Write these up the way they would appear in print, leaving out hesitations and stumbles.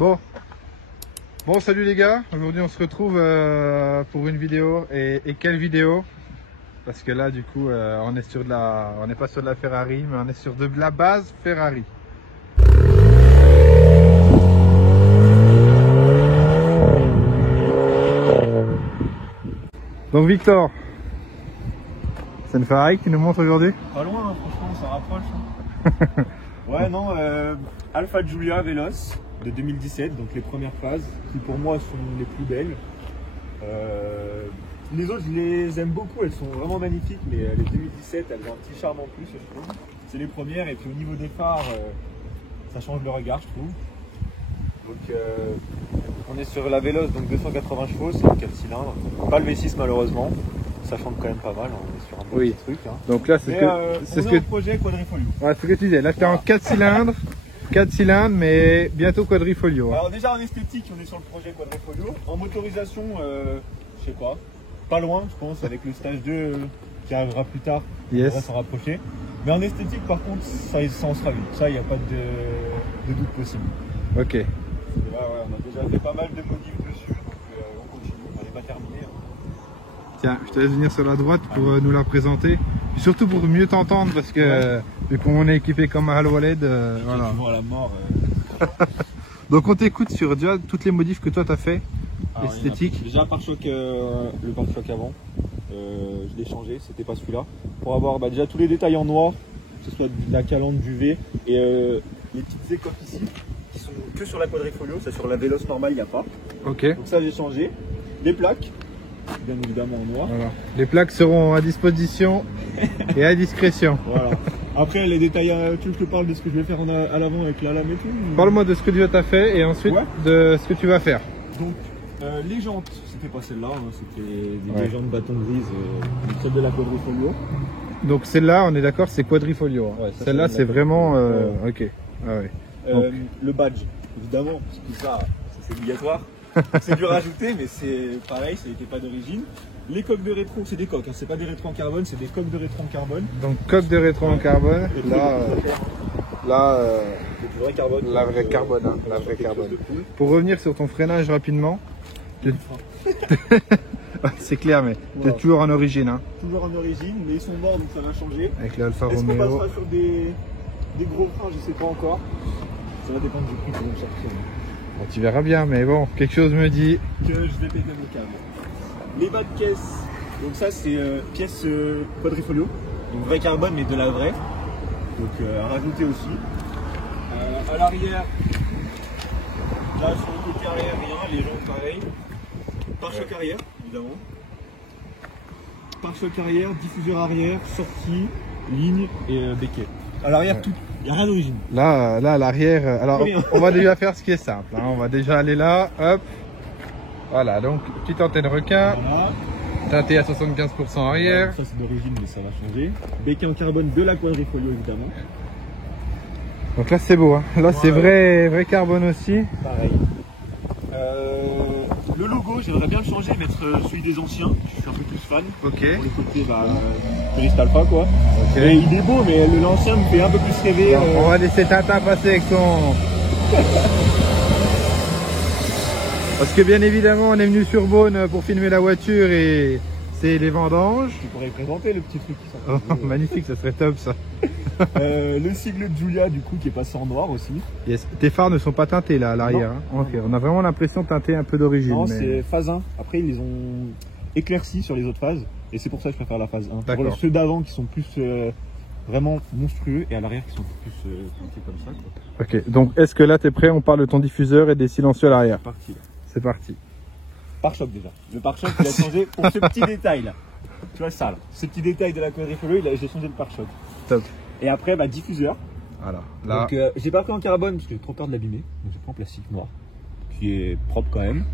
Bon, salut les gars. Aujourd'hui on se retrouve pour une vidéo. Et quelle vidéo? Parce que là du coup on est sur on n'est pas sur de la Ferrari, mais on est sur de la base Ferrari. Donc Victor, c'est une Ferrari que tu nous montres aujourd'hui? Pas loin, hein, franchement, on s'en rapproche. Hein. Ouais, non, Alfa Giulia Veloce de 2017, donc les premières phases, qui pour moi sont les plus belles. Les autres, je les aime beaucoup, elles sont vraiment magnifiques, mais les 2017, elles ont un petit charme en plus, je trouve. C'est les premières, et puis au niveau des phares, ça change le regard, je trouve. Donc, on est sur la Veloce, donc 280 chevaux, c'est un 4 cylindres. Pas le V6 malheureusement. Ça chante quand même pas mal, on est sur un bon petit truc. Hein. Donc là, c'est ce que projet quadrifolio. Ouais, c'est ce que tu disais. Là, tu es en 4 cylindres, 4 cylindres, mais bientôt quadrifolio. Hein. Alors déjà en esthétique, on est sur le projet quadrifolio. En motorisation, je sais pas loin, je pense, avec le stage 2 qui arrivera plus tard. Yes. On va s'en rapprocher. Mais en esthétique, par contre, ça en sera une. Ça, il n'y a pas de doute possible. Ok. Là, ouais, on a déjà fait pas mal de modifs dessus, donc on continue. On n'est pas terminé. Hein. Tiens, je te laisse venir sur la droite pour nous la présenter. Et surtout pour mieux t'entendre parce que vu qu'on est équipé comme un Halo LED, voilà. Toujours à la mort. Donc on t'écoute sur déjà toutes les modifs que toi t'as fait, esthétique. Déjà pare-choc, le pare-choc avant, je l'ai changé, c'était pas celui-là. Pour avoir déjà tous les détails en noir, que ce soit de la calandre, du V et les petites écoques ici qui sont que sur la quadrifolio, ça sur la Veloce normale il n'y a pas. Ok. Donc ça j'ai changé. Les plaques, bien évidemment en noir. Voilà. Les plaques seront à disposition et à discrétion. Voilà. Après les détails, tu veux que je te parle de ce que je vais faire à l'avant avec la lame et tout ou... Parle-moi de ce que tu as fait et ensuite de ce que tu vas faire. Donc les jantes, c'était pas celle-là, hein, c'était des jantes bâton grise, celle de la quadrifolio. Donc celle-là, on est d'accord, c'est quadrifolio. Ouais, celle-là, c'est vraiment... ok. Ah, ouais. Donc... le badge, évidemment, parce que ça c'est obligatoire. C'est dur à rajouter, mais c'est pareil, ça n'était pas d'origine. Les coques de rétro, c'est des coques, hein, c'est pas des rétros en carbone, c'est des coques de rétro en carbone. Donc coque de rétro en carbone, là, c'est du vrai carbone. La vraie carbone, hein, la vraie carbone. Pour revenir sur ton freinage rapidement, c'est clair, mais tu es toujours en origine. Hein. Toujours en origine, mais ils sont morts donc ça va changer. Avec l'Alfa Romeo. Est-ce qu'on passera sur des gros freins? Je sais pas encore. Ça va dépendre du prix qu'ils vont sortir. Bon, tu verras bien, mais bon, quelque chose me dit que je vais péter mon câble. Les bas de caisse, donc ça c'est pièce quadrifolio, donc vrai carbone mais de la vraie. Donc à rajouter aussi. À l'arrière, là sur le côté arrière rien, les jambes pareil. Pare-choc arrière, évidemment. Pare-choc arrière, diffuseur arrière, sortie, ligne et béquet. À l'arrière tout, il n'y a rien d'origine. Là à l'arrière, alors on va déjà faire ce qui est simple. Hein. On va déjà aller là, hop. Voilà, donc petite antenne requin, voilà. Teintée à 75% arrière. Ça c'est d'origine mais ça va changer. Béquet en carbone de la quadrifolio évidemment. Donc là c'est beau, hein. Là c'est vrai carbone aussi. Pareil. Le logo, j'aimerais bien le changer, mettre celui des anciens. Je suis un peu plus fan. Ok. Pour le côté Tourist Alpha quoi. Okay. Et il est beau, mais l'ancien me fait un peu plus rêver. Donc, on va laisser Tintin passer avec son. Parce que bien évidemment, on est venu sur Beaune pour filmer la voiture et c'est les vendanges. Tu pourrais présenter le petit truc qui sort. Oh, magnifique, ça serait top ça. Le sigle de Giulia du coup qui est passé en noir aussi. Yes. Tes phares ne sont pas teintés là à l'arrière. Hein. Okay. On a vraiment l'impression de teinter un peu d'origine. Non, mais... c'est phase 1. Après ils les ont éclaircis sur les autres phases. Et c'est pour ça que je préfère la phase 1. Pour ceux d'avant qui sont plus vraiment monstrueux et à l'arrière qui sont plus teintés comme ça. Quoi. Ok, donc est-ce que là tu es prêt? On parle de ton diffuseur et des silencieux à l'arrière. C'est parti là. C'est parti. Pare-choc déjà. Le pare-choc il a changé pour ce petit détail là. Tu vois ça là. Ce petit détail de la quadrifolio, j'ai changé le pare-choc. Top. Et après diffuseur. Voilà. Là. Donc j'ai pas pris en carbone parce que j'ai trop peur de l'abîmer. Donc j'ai pris en plastique noir. Qui est propre quand même.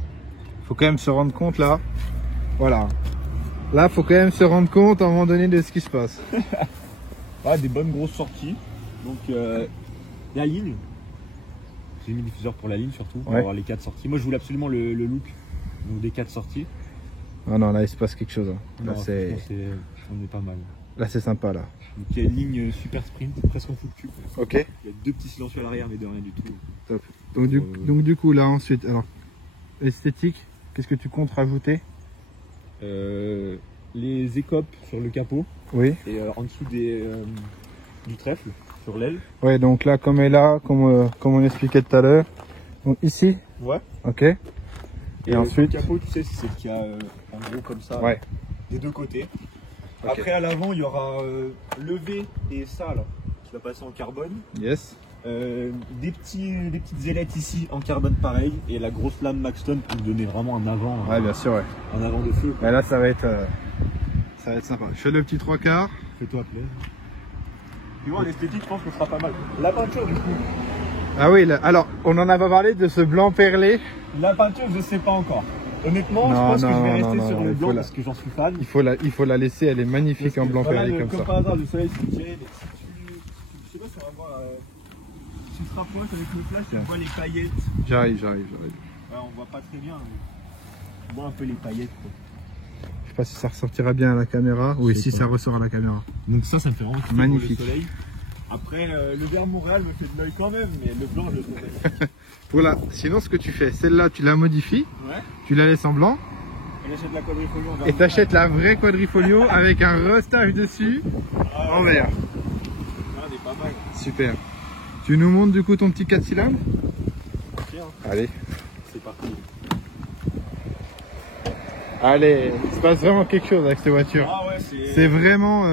Faut quand même se rendre compte là. Voilà. Là faut quand même se rendre compte à un moment donné de ce qui se passe. Ouais, des bonnes grosses sorties. Donc la ligne. J'ai mis le diffuseur pour la ligne surtout, pour avoir les 4 sorties. Moi je voulais absolument le look donc des 4 sorties. Ah non, là il se passe quelque chose. Hein. Là on est pas mal. Là c'est sympa là. Donc il y a une ligne super sprint, presque en full cube. Ok. Il y a 2 petits silencieux à l'arrière mais de rien du tout. Top. Donc du coup là ensuite, alors esthétique, qu'est-ce que tu comptes rajouter? Les écopes sur le capot. Oui. Et en dessous du trèfle, sur l'aile. Ouais, donc là comme elle est là, comme on expliquait tout à l'heure. Donc ici. Ouais. Ok. Et ensuite. Le capot, tu sais, c'est qu'il y a en gros comme ça, ouais, des deux côtés. Okay. Après à l'avant, il y aura le V et ça là, qui va passer en carbone. Yes. Des petites ailettes ici en carbone pareil, et la grosse lame Maxton pour donner vraiment un avant. Ouais, bien sûr, ouais. Un avant de feu. Et là, ça va être sympa. Je fais le petit 3/4. Fais-toi plaisir. Tu vois, l'esthétique, je pense que ce sera pas mal. La peinture, du coup. Ah oui, alors, on en a pas parlé de ce blanc perlé. La peinture, je sais pas encore. Honnêtement, je pense que je vais rester sur le blanc parce que j'en suis fan. Il faut la laisser, elle est magnifique en blanc perlé comme ça. Comme par hasard, le soleil se tient. Je sais pas si on va voir. Si tu te rapproches avec le flash, tu vois les paillettes. J'arrive. Ouais, on voit pas très bien, mais on voit un peu les paillettes, quoi. Je sais pas si ça ressortira bien à la caméra. Oui, si ça ressort à la caméra. Donc ça me fait vraiment magnifique. Le soleil. Après, le vert Montréal me fait de l'œil quand même, mais le blanc, je le trouve. Voilà, sinon ce que tu fais, celle-là, tu la modifies, ouais. Tu la laisses en blanc. Et j'achète la quadrifolio en vert. Et t'achètes la vraie quadrifolio avec un restage dessus en vert. On est pas mal. Super. Tu nous montres du coup ton petit 4 cylindres? Tiens. Allez. C'est parti. Allez, il se passe vraiment quelque chose avec cette voiture. Ah ouais, c'est vraiment...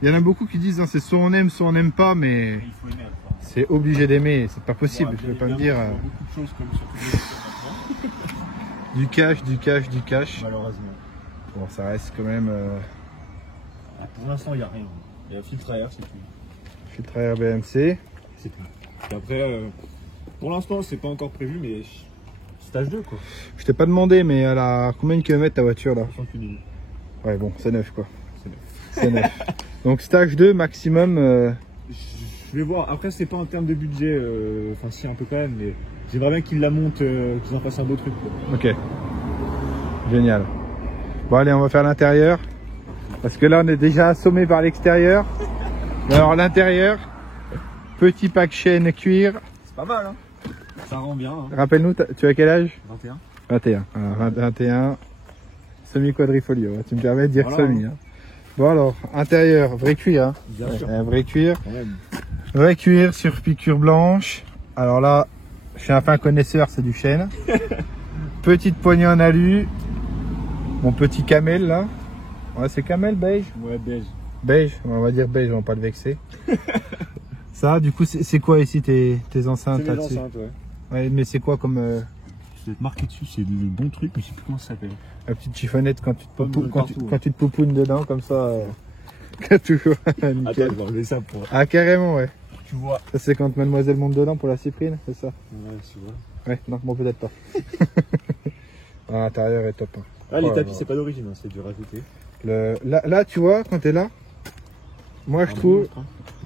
Il y en a beaucoup qui disent hein, c'est soit on aime, soit on n'aime pas, mais il faut aimer. c'est obligé d'aimer, c'est pas possible, je vais pas me dire... beaucoup de choses comme sur toutes les voitures maintenant. Du cash. Malheureusement. Bon, ça reste quand même... Pour l'instant, il n'y a rien. Il y a un filtre à air, c'est tout. Filtre à air BMC. C'est tout. Et après, pour l'instant, c'est pas encore prévu, mais stage 2 quoi. Je t'ai pas demandé, mais elle a combien de kilomètres ta voiture là? 108 000. Ouais, bon, c'est neuf quoi. C'est neuf. Donc stage 2 maximum. Je vais voir. Après, c'est pas en termes de budget, enfin si un peu quand même, mais j'aimerais bien qu'ils la montent, qu'ils en fassent un beau truc quoi. Ok. Génial. Bon allez, on va faire l'intérieur. Parce que là, on est déjà assommé par l'extérieur. Alors l'intérieur, petit pack chaîne cuir. C'est pas mal hein. Ça rend bien. Hein. Rappelle-nous, tu as quel âge? 21. 21. Alors, 21. Semi-quadrifolio. Tu me permets de dire voilà. Semi. Hein. Bon alors, intérieur, vrai cuir. Hein. Bien sûr. Vrai cuir. Quand même. Vrai cuir sur piqûre blanche. Alors là, je suis un fin connaisseur, c'est du chêne. Petite poignée en alu. Mon petit camel là. Ouais, c'est camel beige. Ouais, beige. Beige, on va dire beige, on va pas le vexer. Ça, du coup, c'est quoi ici tes enceintes là-dessus? C'est enceintes, ouais. Ouais, mais c'est quoi comme... C'est marqué dessus, c'est le bon truc, mais je sais plus comment ça s'appelle. La petite chiffonnette quand tu te poupounes dedans, comme ça. Toujours. Attends, je vais enlever ça pour... Ah, carrément, ouais. Tu vois. Ça, c'est quand mademoiselle monte dedans pour la cyprine, c'est ça? Ouais, tu vois. Ouais, non, bon, peut-être pas. L'intérieur est top. Hein. Ah, les tapis, c'est pas d'origine, hein, c'est du rajouter. Là, tu vois, quand t'es là, moi je trouve,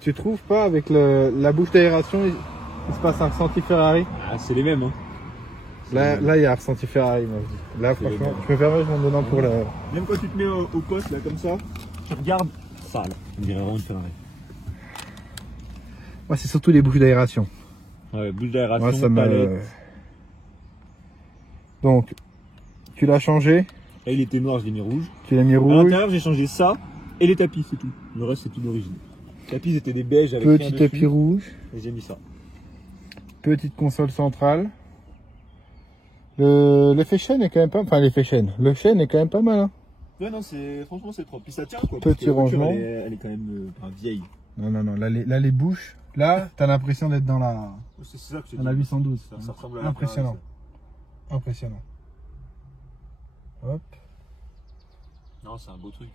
tu trouves pas avec la bouche d'aération, il se passe un ressenti Ferrari? Ah, c'est les mêmes, hein. Là, il y a un ressenti Ferrari, moi je dis. Là, franchement, je me permets, je m'en donne pour le... Même quand tu te mets au poste, là, comme ça, tu regardes, sale. On dirait vraiment une Ferrari. Moi, c'est surtout les bouches d'aération. Ouais, bouche d'aération, moi, ça me... Donc, tu l'as changé? Là, il était noir, je l'ai mis rouge. Tu l'as mis rouge. À l'intérieur, j'ai changé ça et les tapis, c'est tout. Le reste, c'est tout d'origine. Les tapis étaient des beiges avec petit tapis rouge. Et j'ai mis ça. Petite console centrale. L'effet chêne est quand même pas... Enfin, l'effet chêne. Le chêne est quand même pas mal. Hein. Ouais, non, franchement, c'est propre. Puis ça tient, quoi. Petit rangement. Elle est quand même vieille. Non. Là, les bouches. Là, t'as l'impression d'être dans la... C'est ça que dans la 812. Ça ressemble à impressionnant. Impressionnant. Hop. Non, c'est un beau truc.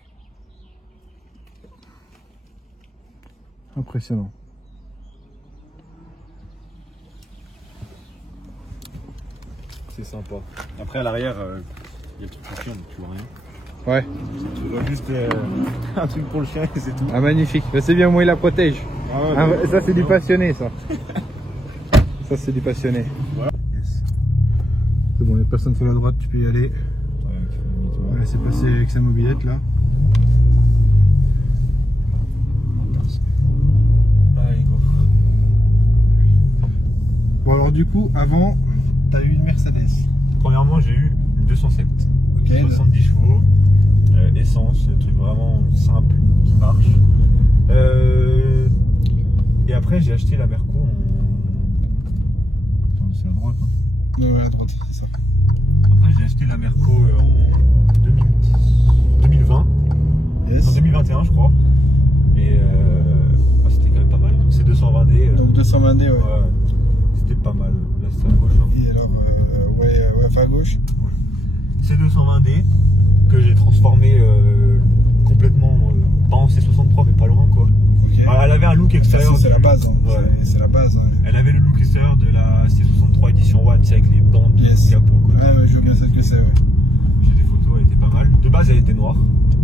Impressionnant. C'est sympa. Après, à l'arrière, il y a le truc pour chien, donc tu vois rien. Ouais. Tu vois juste un truc pour le chien et c'est tout. Ah, magnifique. C'est bien, au moins il la protège. Ah ouais, ça, c'est du passionné, ça. Ça, c'est du passionné. Voilà. Yes. C'est bon, il n'y a personne sur la droite, tu peux y aller. On va laisser passer avec sa mobilette là. Allez, go. Bon, alors Alors du coup, avant, tu as eu une Mercedes. Premièrement, j'ai eu une 207. Ok. 70 chevaux, essence, un truc vraiment simple qui marche. Et après, j'ai acheté la Merco en. Attends, c'est à droite. Hein. Non, à droite, c'est ça. Après, j'ai acheté la Merco en 2020. Yes. En 2021, je crois. Et c'était quand même pas mal. Donc, c'est 220D. Donc 220D, ouais. Ouais, c'était pas mal. Là, c'est à gauche. Hein. Et alors, ouais, enfin à gauche. C'est 220D que j'ai transformé complètement, pas en C63, mais pas loin quoi. Ok. Alors, elle avait un look extérieur. Ça, c'est la base. Hein. Ouais. C'est la base. Hein. Elle avait le look extérieur de la C63 édition One, avec les bandes Yes. capot. Quoi. Ouais, je veux bien celle que c'est, ouais. J'ai des photos, elle était pas mal. De base, elle était noire.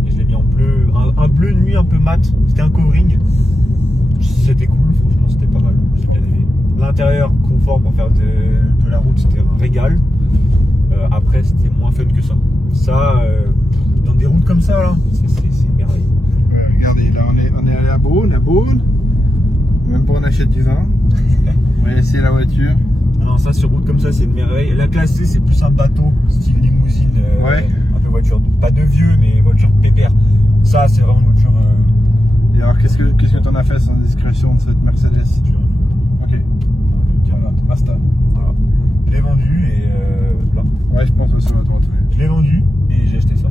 Et je l'ai mis en bleu, un bleu nuit un peu mat. C'était un covering. C'était cool, franchement, c'était pas mal. J'ai bien aimé. L'intérieur, confort pour faire de la route, c'était un régal. Après, c'était moins fun que ça. Ça, dans des routes comme ça, là, c'est merveilleux. Ouais, regardez, là on est allé à Beaune. Même pas on achète du vin. On va essayer la voiture. Non, ça, sur route comme ça, c'est une merveille. La classe C, c'est plus un bateau, style limousine. Ouais. Un peu voiture, pas de vieux, mais voiture pépère. Ça, c'est vraiment une voiture. Et alors, qu'est-ce que t'en as fait sans discrétion de cette Mercedes? Ok. Voilà, basta. Voilà. Je l'ai vendu et là. Ouais, je pense aussi à droite. Ouais. Je l'ai vendu et j'ai acheté ça.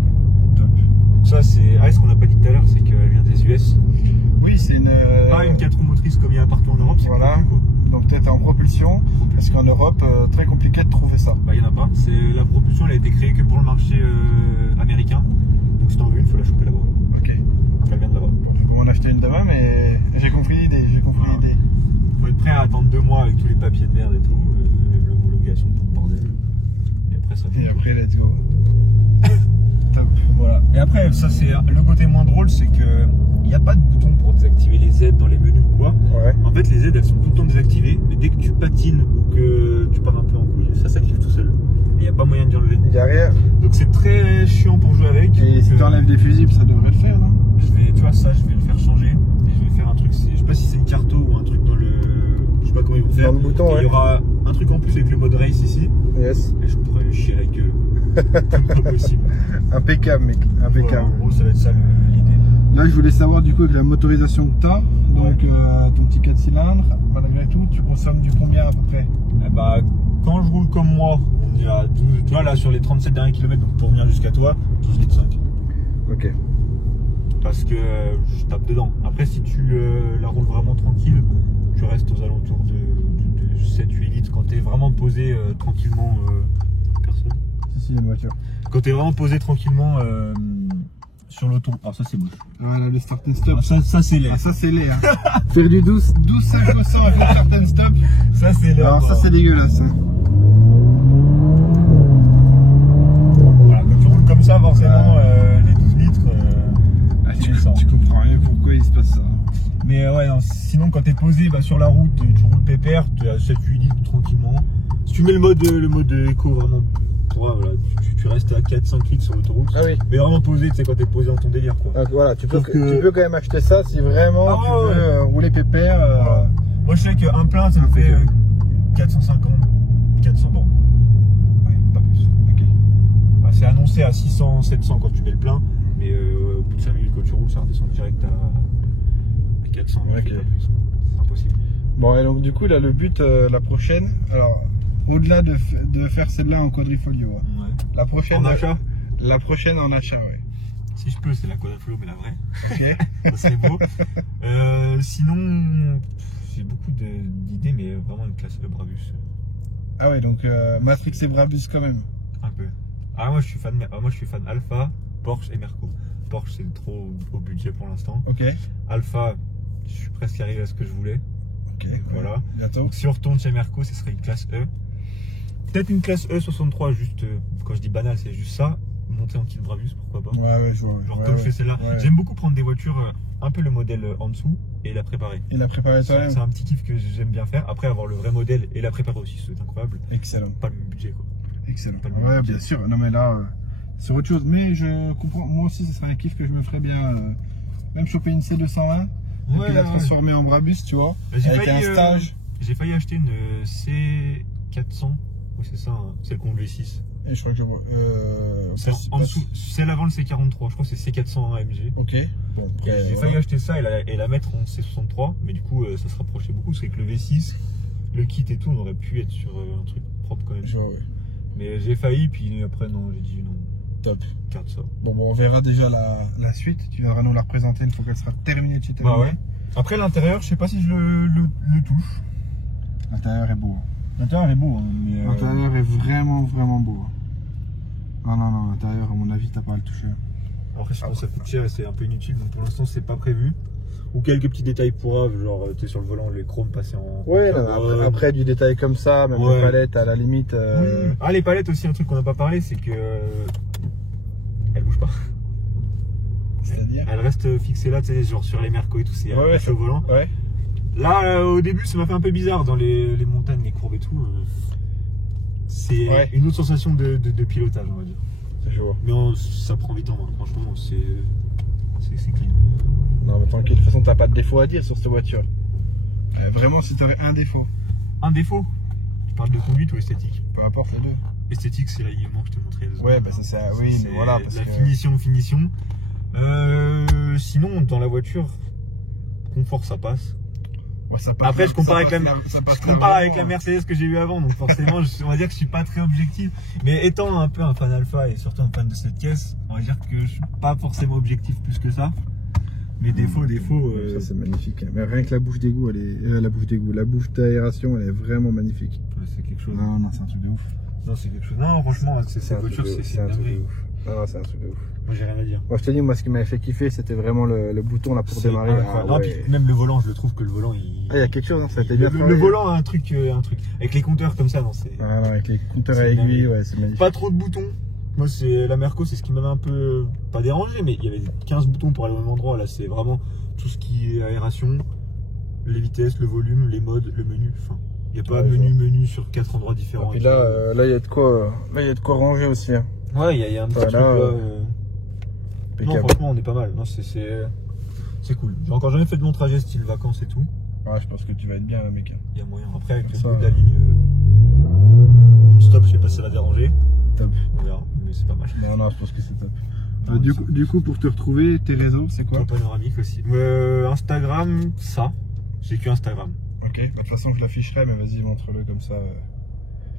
Top. Donc ça, c'est. Ah, ce qu'on n'a pas dit tout à l'heure, c'est qu'elle vient des US. Oui, c'est une. Pas une 4 roues motrices comme il y a partout en Europe, c'est Voilà. cool, quoi. Donc peut-être en propulsion, parce qu'en Europe, très compliqué de trouver ça. Bah, il n'y en a pas. La propulsion, elle a été créée que pour le marché américain. Donc si t'en veux une, il faut la choper là-bas. Ok. Elle vient de là-bas. Je vais m'en acheter une demain, mais j'ai compris l'idée. Voilà. Faut être prêt à attendre 2 mois avec tous les papiers de merde et tout, l'homologation, tout le bordel. Et après ça. Et après, let's go. Top. Voilà. Et après, ça c'est le côté moins drôle, c'est que il n'y a pas de bouton pour désactiver les aides dans les menus ou quoi. Ouais. En fait, les aides elles sont tout le temps désactivées, mais dès que tu patines ou que tu pars un peu en couille, ça s'active tout seul. Et il n'y a pas moyen d'y enlever. Il y a rien. Donc c'est très chiant pour jouer avec. Et si Donc, tu enlèves des fusibles, ça devrait le faire, non? tu vois ça, je vais le faire changer. Et je vais faire un truc, je sais pas si c'est une carto ou un truc dans le. Je sais pas comment ils vont faire. Dans le bouton, Et ouais. il y aura un truc en plus avec le mode race ici. Yes. Et je pourrais lui chier la gueule. Tout pas possible. Impeccable, mec. Voilà, Impeccable. en gros, ça va être ça l'idée. Là, je voulais savoir du coup avec la motorisation que tu as, donc ton petit 4 cylindres, malgré tout, tu consommes du combien à peu près? Eh bah, quand je roule comme moi, on est à 12, tu vois là sur les 37 derniers kilomètres, donc pour venir jusqu'à toi, 12 litres 5. Ok. Parce que je tape dedans. Après, si tu la roules vraiment tranquille, tu restes aux alentours de 7-8 litres quand tu es vraiment posé tranquillement. Personne. Si, une voiture. Quand tu es vraiment posé tranquillement sur l'autoroute. Alors, ça, c'est moche. Voilà, le start and stop. Ah, ça c'est laid. Ah, ça, c'est laid. Hein. Faire du 12-5% avec le start and stop. Ça, c'est laid. Alors, ça, c'est dégueulasse. Hein. Voilà, quand tu roules comme ça, forcément, les 12 litres. Tu comprends rien pourquoi il se passe ça. Mais ouais, non, sinon quand t'es posé sur la route, tu roules pépère, tu es à 7-8 litres tranquillement. Si tu mets le mode éco vraiment, voilà, tu restes à 4-5 litres sur l'autoroute. Ah oui. Mais vraiment posé, tu sais, quand t'es posé dans ton délire quoi. Donc voilà, tu peux que- quand même acheter ça si vraiment tu ouais. veux rouler pépère. Voilà. Moi je sais qu'un plein ça me fait 450, 400 bornes. Ouais, pas plus. Ok. Bah, c'est annoncé à 600, 700 quand tu mets le plein, mais au bout de 5 minutes quand tu roules, ça redescend direct à 400. Ok. Pas plus. C'est impossible. Bon, et donc du coup, là, le but, la prochaine, alors, au-delà de faire celle-là en quadrifolio, hein, Ouais. la prochaine. En achat, La prochaine en achat, ouais. si je peux, c'est la quadrifolio, mais la vraie. Ok. Ça serait beau. Sinon, j'ai beaucoup d'idées, mais vraiment une classe E Brabus. Ah ouais, donc Matrix et Brabus quand même. Un peu. Ah, moi je suis fan Alpha, Porsche et Merco. Porsche, c'est trop au budget pour l'instant. Ok. Alpha, je suis presque arrivé à ce que je voulais. Ok. Voilà. Bientôt. Donc si on retourne chez Merco, ce serait une classe E. Peut-être une classe E63, juste, quand je dis banal, c'est juste ça. Monter en kit Brabus, pourquoi pas. Ouais, je vois. Genre ouais, comme ouais. je fais celle-là. Ouais. J'aime beaucoup prendre des voitures, un peu le modèle en dessous et la préparer. Et la préparer C'est toi-même. un petit kiff que j'aime bien faire. Après, avoir le vrai modèle et la préparer aussi, c'est incroyable. Excellent. Pas le même budget quoi. Excellent. Pas le même Ouais, budget. bien sûr. Non, mais là, c'est autre chose. Mais je comprends. Moi aussi, ce serait un kiff que je me ferais bien. Même choper une C220 et puis la transformer en Brabus, tu vois. J'ai Avec failli, un stage. J'ai failli acheter une C400. Oui, c'est ça, hein. Celle qu'on le V6. Et je crois que je vois. En dessous, celle avant le C43, je crois que c'est C400 AMG. Ok. Bon, J'ai failli acheter ça et la mettre en C63, mais du coup ça se rapprochait beaucoup, parce qu'avec le V6, le kit et tout, on aurait pu être sur un truc propre quand même. Je vois, ouais. Mais j'ai failli, puis après non, j'ai dit non. Top. Garde ça. Bon, on verra déjà la suite. Tu viendras nous la représenter une fois qu'elle sera terminée de chez toi. Bah ouais. Après l'intérieur, je sais pas si je le touche. L'intérieur est beau. L'intérieur est beau, hein, mais. L'intérieur est vraiment beau. Non, l'intérieur, à mon avis, t'as pas à le toucher. Après, je pense que ça coûte cher et c'est un peu inutile, donc pour l'instant, c'est pas prévu. Ou quelques petits détails pourraves, genre tu es sur le volant, les chromes passés en. Ouais, après du détail comme ça, même les palettes à la limite. Oui. Ah, les palettes aussi, un truc qu'on n'a pas parlé, c'est que. Elles bougent pas. C'est-à-dire elles restent fixées là, tu sais, genre sur les Merco et tout, c'est au volant. Ouais. Là, au début, ça m'a fait un peu bizarre dans les montagnes, les courbes et tout. C'est une autre sensation de pilotage, on va dire. Je vois. Mais ça prend vite en main, franchement, c'est clean. Non, mais tranquille, de toute façon, t'as pas de défaut à dire sur cette voiture. Vraiment, si t'avais un défaut. Un défaut? Tu parles de conduite ou esthétique? Peu importe les deux. Esthétique, c'est l'alignement que je t'ai montré. Ouais, bah ça, oui, mais voilà. Parce la que... finition. Sinon, dans la voiture, confort, ça passe. Ouais, ça passe. Après, je compare avec la Mercedes que j'ai eu avant, donc forcément, on va dire que je suis pas très objectif. Mais étant un peu un fan alpha et surtout un fan de cette caisse, on va dire que je suis pas forcément objectif plus que ça. Mais défaut. Ça, c'est magnifique. Mais rien que la bouche d'égout, elle est. La bouche d'aération, elle est vraiment magnifique. Ouais, c'est quelque chose. Non, c'est un truc de ouf. Non, c'est quelque chose. Non, franchement, cette voiture, c'est un une truc de dinguerie. ouf. Non, c'est un truc de ouf. Moi, j'ai rien à dire. Moi, je te dis, ce qui m'avait fait kiffer, c'était vraiment le bouton là pour démarrer. Non, puis même le volant, je le trouve que le volant, il y a quelque chose, hein, ça a été bien le volant a un truc. Avec les compteurs comme ça, non, c'est. Voilà, avec les compteurs à aiguille, ouais, c'est magnifique. Pas trop de boutons. Moi, la Merco, c'est ce qui m'avait un peu. Pas dérangé, mais il y avait 15 boutons pour aller au même endroit. Là, c'est vraiment tout ce qui est aération, les vitesses, le volume, les modes, le menu. Enfin, il n'y a pas menu sur 4 endroits différents. Et là, il y a de quoi ranger aussi. Hein. Ouais, il y a un petit truc là. Non, franchement, on est pas mal. Non, c'est cool. J'ai encore jamais fait de long trajet style vacances et tout. Ouais, je pense que tu vas être bien, mec. Il y a moyen. Après, avec le bout de la ligne, stop, je sais pas si ça va déranger. Top. On verra, mais c'est pas mal. Non, je pense que c'est top. Du coup, pour te retrouver, tes réseaux, c'est quoi? Panoramique aussi. Instagram, ça. J'ai que Instagram. Ok, de toute façon, je l'afficherai, mais vas-y, montre-le comme ça.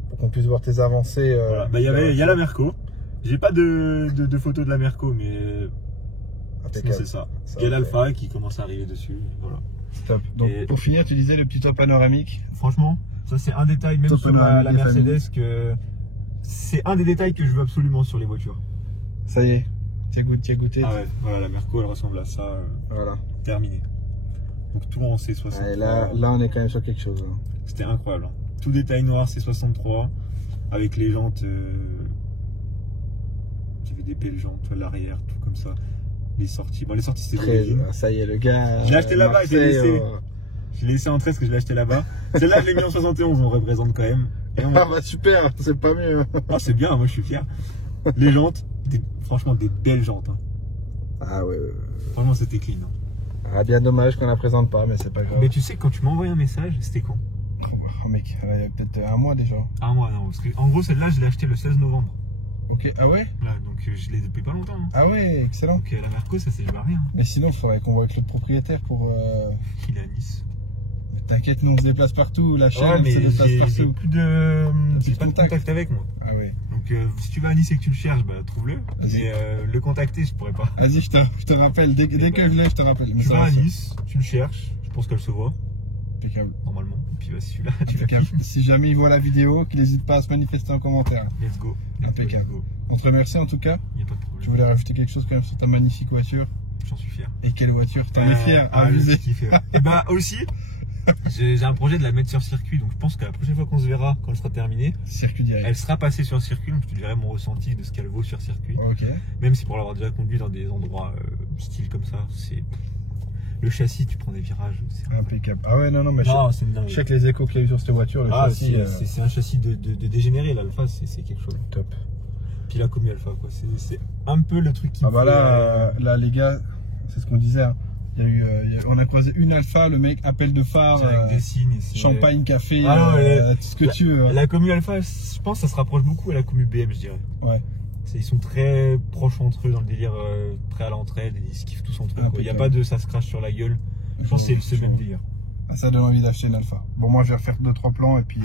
Pour qu'on puisse voir tes avancées. Voilà. Bah, il y a la Merco. J'ai pas de photos de la Merco, mais c'est ça. Il y a l'Alpha qui commence à arriver dessus. Voilà. Top. Donc pour finir, tu disais le petit toit panoramique. Franchement, ça c'est un détail, même sur la Mercedes, que c'est un des détails que je veux absolument sur les voitures. Ça y est, tu as goûté. Ah ouais, voilà, la Merco elle ressemble à ça. Voilà. Terminé. Donc tout en C63. Et là, on est quand même sur quelque chose. Hein. C'était incroyable. Hein. Tout détail noir C63 avec les jantes. J'avais des belles jantes à l'arrière, tout comme ça. Les sorties. Bon, les sorties, c'est très. Ça y est, le gars. Je l'ai acheté là-bas, je l'ai laissé en 13 que je l'ai acheté là-bas. Celle-là, je l'ai mis en 71, on représente quand même. Ah bah super, c'est pas mieux. Ah, c'est bien, moi je suis fier. Les jantes, franchement, des belles jantes. Hein. Ah ouais. Franchement, c'était clean. Hein. Ah, bien dommage qu'on la présente pas, mais c'est pas grave. Mais tu sais, quand tu m'as envoyé un message, c'était quand? Oh mec, il y a peut-être un mois déjà. Un mois, non. Parce que, en gros, celle-là, je l'ai achetée le 16 novembre. Ok, ah ouais? Là, donc je l'ai depuis pas longtemps. Hein. Ah ouais, excellent. Donc la Merco, ça s'est barré. Hein. Mais sinon, il faudrait qu'on voit avec le propriétaire pour. Il est à Nice. T'inquiète, nous on se déplace partout. La chaîne, ouais, mais se déplace partout. J'ai pas de contact avec moi. Ah ouais. Donc si tu vas à Nice et que tu le cherches, bah trouve-le. Mais le contacter, je pourrais pas. Vas-y, je te rappelle. Dès que je l'ai, je te rappelle. Tu vas à Nice, tu le cherches. Je pense qu'elle se voit. Impeccable. Normalement. Et puis celui-là, si jamais il voit la vidéo, qu'il n'hésite pas à se manifester en commentaire. Let's go. Impeccable. On te remercie en tout cas. Il n'y a pas de problème. Tu voulais rajouter quelque chose quand même sur ta magnifique voiture? J'en suis fier. Et quelle voiture? T'en es fier? Et bah aussi, j'ai un projet de la mettre sur circuit. Donc je pense que la prochaine fois qu'on se verra, quand elle sera terminée, circuit direct. Elle sera passée sur circuit. Donc je te dirai mon ressenti de ce qu'elle vaut sur circuit. Ok. Même si pour l'avoir déjà conduit dans des endroits style comme ça, c'est. Le châssis, tu prends des virages. C'est impeccable. Ah ouais, non, mais je sais que les échos qu'il y a eu sur cette voiture, le châssis. C'est un châssis de dégénéré, l'Alpha, c'est quelque chose. Top. Puis la combi Alpha, quoi. C'est un peu le truc qui. Ah bah là, les gars, c'est ce qu'on disait. Hein. On a croisé une Alpha, le mec appel de phare, avec des signes. champagne, café, tout ce que tu veux. La commu Alpha, je pense que ça se rapproche beaucoup à la commu BM, je dirais. Ouais. Ils sont très proches entre eux dans le délire, très à l'entraide, ils se kiffent tous entre eux. Il n'y a pas de ça se crache sur la gueule. Je pense que c'est le même délire. Ah, ça donne envie d'acheter une Alpha. Bon, moi je vais refaire 2-3 plans et puis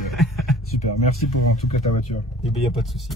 super. Merci pour en tout cas ta voiture. Et bien, il n'y a pas de souci.